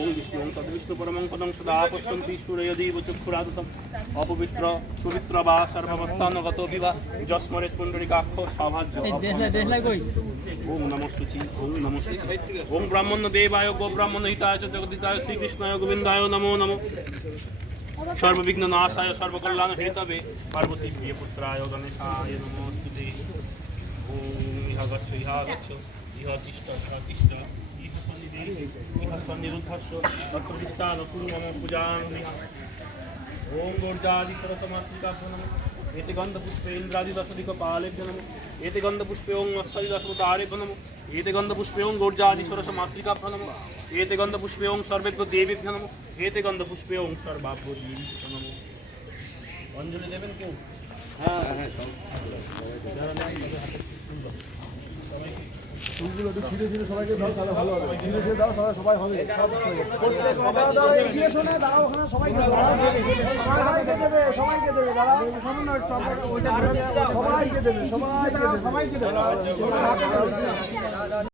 ওং বিষ্ণু ওং তদ্বিষ্ণু পরমং পদং সদা পশ্যন্তি সূর্যদেব চক্ষুরাদতম অপবিত্র পবিত্র বা সর্বাবস্থানগত বিবা যস্মরেত পুণ্ডরিকাক্ষ সভাজ্য ওং নমঃ শুচি ওং নমঃ শুচি ওং ব্রাহ্মণ দেবায় গো ব্রাহ্মণ হিতায় চ জগদিতায় শ্রীকৃষ্ণায় গোবিন্দায় নমো নমঃ সর্ববিঘ্ন নাশায় সর্বকল্যাণ হেতবে পার্বতী প্রিয়পুত্রায় গণেশায় নমস্তুতে ওম ইহা গচ্ছ ইহা গচ্ছ ইহা তিষ্ঠ ইহা তিষ্ঠ ইহা সন্নিধি ইহা সন্নিরুদ্ধস্য তত্ত্বনিষ্ঠান পূর্বম পূজামি ওম গর্জাদি সরসমাত্রিকা নমঃ এতে গন্ধপুষ্পে ইন্দ্রাদি দশদিক পালেভ্য নমঃ এতে গন্ধপুষ্পে ওং মৎস্যাদি দশভূতারেভ্য নমঃ এতে গন্ধপুষ্পে ওং গর্জাদি সরসমাত্রিকা নমঃ এতে গন্ধপুষ্পে ওং সর্বেভ্য দেবেভ্য নমঃ এতে গন্ধপুষ্পে ওং সর্বাভ্য দেবেভ্য নমঃ অঞ্জলি দেবেন কেউ? হ্যাঁ হ্যাঁ ফুলগুলো একটু ধীরে ধীরে সবাইকে দাও, তাহলে ভালো হবে। ধীরে ধীরে দাও, তাহলে সবাই হবে। এগিয়ে শোনে দাঁড়াও, ওখানে সবাইকে দেবে, সবাইকে দেবে, দাঁড়াও, সবাইকে দেবে, সবাইকে দেবে।